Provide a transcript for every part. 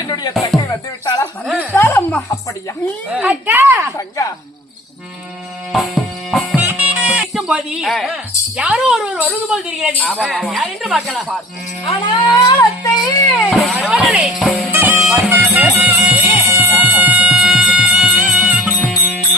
என்னுடைய தங்கை வந்து விட்டாளா? அம்மா அப்படியா? அக்கா தங்கா போது யாரோ ஒருவர் வருவது போல் தெரிகிறது. யார் என்று பார்க்கலாம். ஆனால் அத்தை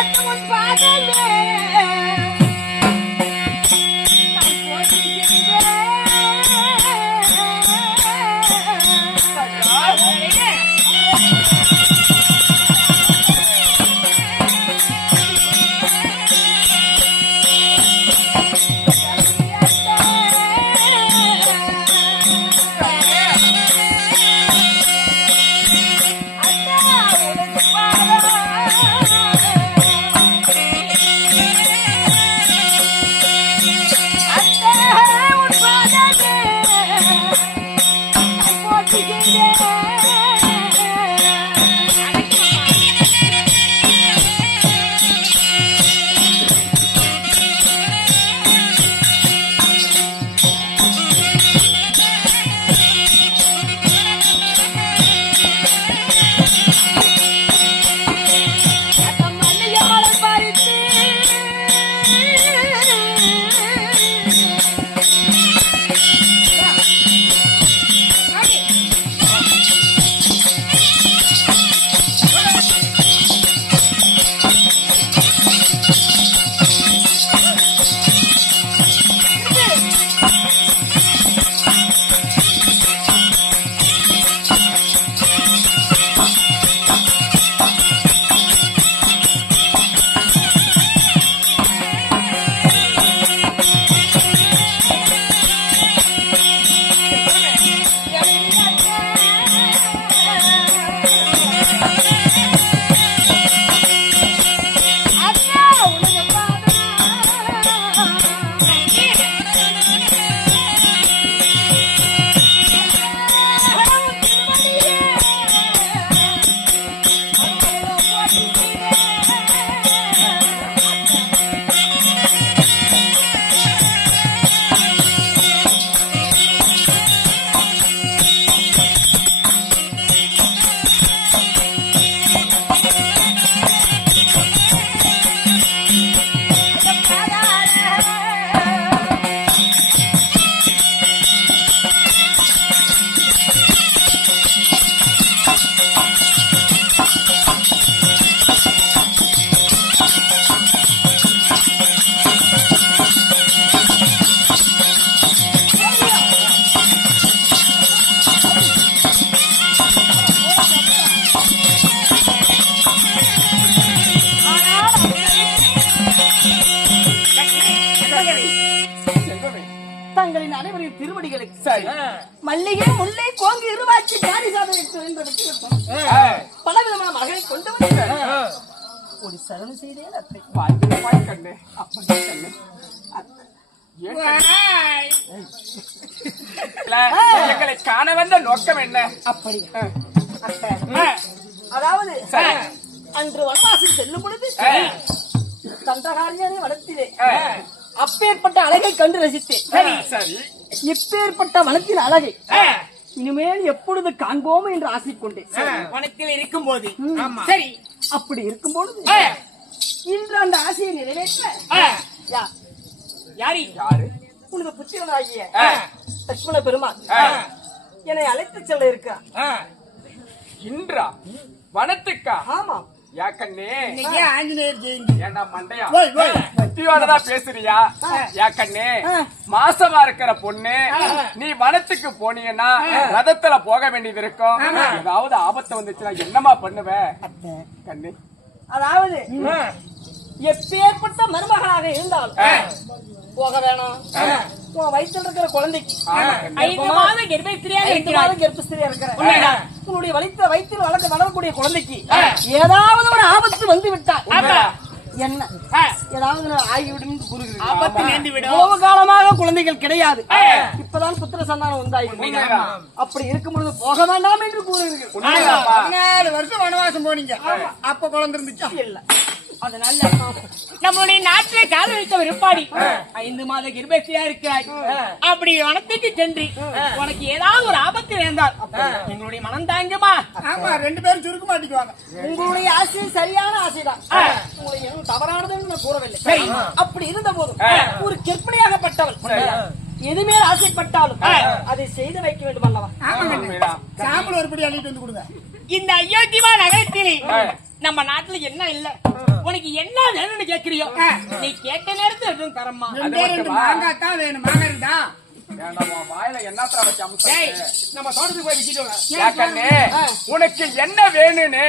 அத்தமுன் பாதமே மருமகனே, செல்வமே. தங்களின் அனைவரின் திருவடிகளுக்கு சரி. மல்லிகை முல்லை கோங்கு இருவாச்சி பாரிசாதம் என்பதற்கு பலவிதமான மகளை கொண்டு வந்து ஒரு சரணம் செய்தேன் அத்தை. பாய் கண்ணு அப்படி கண்ணு அத்தை. ஏன் கண்ணு? இல்ல, எங்களை காண வந்த நோக்கம் என்ன? அப்படி அத்தை, அதாவது அன்று வனவாசம் செல்லும் பொழுது தண்டகாரியானை வளர்த்திலே அப்பேற்பட்ட அழகை கண்டு ரசித்தேன். சரி சரி. இப்பேற்பட்ட வனத்தின் அழகை இனிமேல் எப்பொழுது காண்போம் என்று ஆசை கொண்டேன். வனத்தில் இருக்கும் போது சரி, அப்படி இருக்கும் பொழுது இன்று அந்த ஆசையை நிறைவேற்ற யார்? யாரி யாரு? உனது புத்திரனாகிய லட்சுமண பெருமாள் என்னை அழைத்து செல்ல இருக்கிறார். இன்றா வனத்துக்கா? ஆமா. யா கண்ணே, இன்னைக்கு ஆஞ்சநேயர் ஜெயந்தி. ஏண்டா மண்டையா புத்தியோடதா பேசுறியா? யா கண்ணே, மாசமா இருக்கிற பொண்ணு நீ வனத்துக்கு போனீங்கன்னா ரதத்துல போக வேண்டியது இருக்கும். ஏதாவது ஆபத்து வந்துச்சுன்னா என்னமா பண்ணுவ கண்ணு? அதாவது எப்பேற்பட்ட மருமகனாக இருந்தாலும் போக வேணாம். உன் வயிற்றில் இருக்கிற குழந்தைக்கு 5 மாத கர்ப்பஸ்திரியாக 5 இருக்கிறார். மாதம் கர்ப்பஸ்திரியா இருக்கிற உண்மைதான். உன்னுடைய வயிற்றில் வளரக்கூடிய குழந்தைக்கு ஏதாவது ஒரு ஆபத்து வந்து விட்டால் ஆமா. என்ன ஏதாவது ஆகிவிடும் கூறுகிறது. ஆபத்து நேர்ந்து விடும். இவ்வளவு காலமாக குழந்தைகள் கிடையாது. இப்பதான் புத்திர சந்தானம் உண்டாகி அப்படி இருக்கும் பொழுது போக வேண்டாம் என்று கூறுகிறீர்கள். 14 வருஷம் வனவாசம் போனீங்க, அப்ப குழந்தை இருந்துச்சா? இல்ல, அதனால நம்மளுடைய நாட்டிலே கால வைத்த விருப்பாடி 5 மாத கர்ப்பஸ்திரியா இருக்கிறாய். அப்படி வனத்துக்கு சென்று உனக்கு ஏதாவது ஒரு ஆபத்து நேர்ந்தால் எங்களுடைய மனம் தாங்குமா? ஆமா, 2 பேரும் சுருக்க மாட்டிக்குவாங்க. உங்களுடைய ஆசை சரியான ஆசைதான். உங்களுடைய எண்ணம் தவறானது நான் கூறவில்லை. அப்படி இருந்த போதும் ஒரு கற்பனையாகப்பட்டவள் எதுமே ஆசைப்பட்டாலும் அதை செய்து வைக்க வேண்டும் அல்லவா? சாம்பல் ஒருபடி அள்ளிட்டு வந்து கொடுங்க. இந்த அயோத்திமா நகரத்தில் நம்ம நாட்டுல என்ன இல்ல, உனக்கு என்ன வேணும்னு கேக்குறியோ நீ கேட்ட நேரத்துல எதுவும் தரமா? மாங்காய் தான் வேணும். மாங்காய் இருந்தா வாயில என்னத்தா வச்சு அமுத்த நம்ம தோட்டத்துக்கு போய் விக்கிட்டோம். கண்ணே, உனக்கு என்ன வேணும்னு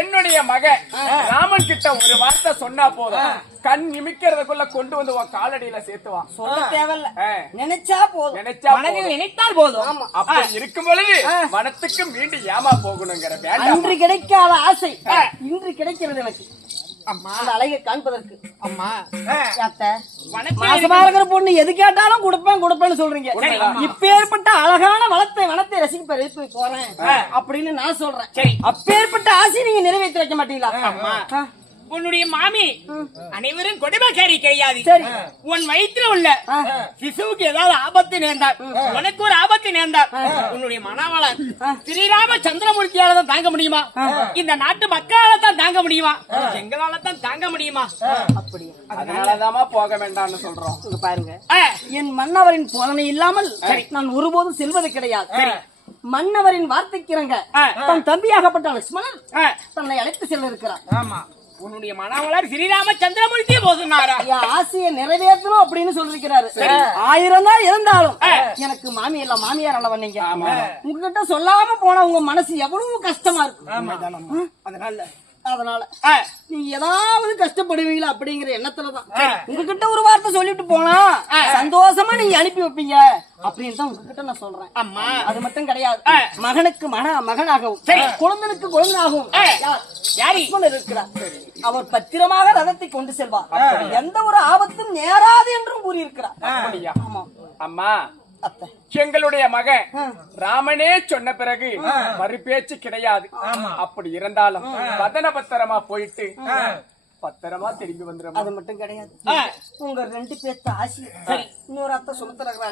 என்னுடைய மகன் ராமன் கிட்ட ஒரு வார்த்தை சொன்னா போதும், கண் நிமிக்கிறதுக்குள்ள கொண்டு வந்து உன் காலடியில சேர்த்துவான். சொல்ல தேவையில்ல, நினைச்சா போதும். நினைச்சா மனதில் நினைத்தால் போதும். அப்ப இருக்கும் பொழுது வனத்துக்கு மீண்டும் ஏமா போகணுங்கிற வேண்டாம். அன்று கிடைக்காத ஆசை இன்று கிடைக்கிறது எனக்கு. அந்த அழகை காண்பதற்கு அம்மா மாசமா இருக்கிற பொண்ணு எது கேட்டாலும் கொடுப்பேன்னு சொல்றீங்க. இப்பேற்பட்ட அழகான வனத்தை ரசிக்க போறேன் அப்படின்னு நான் சொல்றேன். அப்பேற்பட்ட ஆசை நீங்க நிறைவேற்றி வைக்க மாட்டீங்களா? உன்னுடைய மாமி அனைவரும் கொடுமைக்காரி கிடையாது. உன் வயிற்றுல உள்ள சிசுவுக்கு ஏதாவது ஆபத்து நேர்ந்தால், உனக்கு ஒரு ஆபத்து நேர்ந்தால் உன்னுடைய மனவளன் ஸ்ரீராம சந்திரமூர்த்தியால தான் தாங்க முடியுமா? இந்த நாட்டு மக்களால தான் தாங்க முடியுமா? எங்களால தான் தாங்க முடியுமா? அப்படி அதனாலதாமா போக வேண்டாம்னு சொல்றோம். பாருங்க, என் மன்னவரின் போதனை இல்லாமல் நான் ஒருபோதும் செல்வது கிடையாது. மன்னவரின் வார்த்தைக்கிறங்க தன் தம்பியாகப்பட்ட லட்சுமணன் தன்னை அழைத்து செல்ல இருக்கிறார். ஆமா, உன்னுடைய மனவளர் ஸ்ரீராம சந்திரமூர்த்தியே போதுனாரா? ஆசையை நிறைவேற்றணும் அப்படின்னு சொல்லிருக்கிறாரு. 1000 தான் இருந்தாலும் எனக்கு மாமி இல்ல, மாமியார் அல்லவா நீங்க? உங்ககிட்ட சொல்லாம போனா உங்க மனசு எவ்வளவு கஷ்டமா இருக்கும். அதனால நீங்க ஏதாவது கஷ்டப்படுவீங்களா அப்படிங்கிற எண்ணத்துலதான் உங்ககிட்ட ஒரு வார்த்தை சொல்லிட்டு போனா சந்தோஷமா நீங்க அனுப்பி வைப்பீங்க அப்படின்னு தான் உங்ககிட்ட நான் சொல்றேன். அம்மா, அது மட்டும் கிடையாது, மகனுக்கு மகனாகவும் குழந்தைக்கு குழந்தையாகவும் இருக்கிறார். அவர் பத்திரமாக ரதத்தை கொண்டு செல்வார். எந்த ஒரு ஆபத்தும் நேராது என்றும் கூறியிருக்கிறார். ஆமா அம்மா, எங்களுடைய மகன் ராமனே சொன்ன பிறகு மறு பேச்சு கிடையாது. அப்படி இருந்தாலும் பதன பத்திரமா போயிட்டு பத்திரமா திரும்பி வந்துடும். அது மட்டும் கிடையாது, உங்க 2 பேர்த்த ஆசி இன்னொரு அத்தை சுமத்துறாங்க.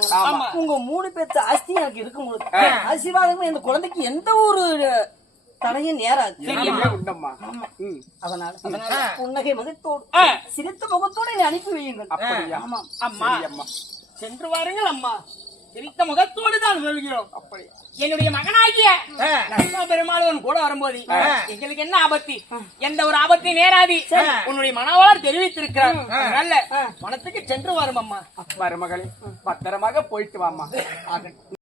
உங்க 3 பேர்த்த ஆஸ்தி எனக்கு இருக்கும்போது ஆசீர்வாதம் இந்த குழந்தைக்கு எந்த ஒரு தடையும் நேராது. உண்டம்மா. அதனால புன்னகை முகத்தோடு சிரித்த முகத்தோடு என்னை அனுப்பி வையுங்கள். அப்படியா? அம்மா, சென்று வாருங்கள் அம்மா. சிரித்த முகத்தோடு தான் சொல்கிறோம். அப்படியா? என்னுடைய மகனாகிய பெருமாள் கூட வரும்போது எங்களுக்கு என்ன ஆபத்து? எந்த ஒரு ஆபத்தையும் நேராது உன்னுடைய மனவாளர் தெரிவித்திருக்கிறார். நல்ல மனத்துக்கு சென்று வரும் அம்மா. மருமகளே, பத்திரமாக போயிட்டு வாமா.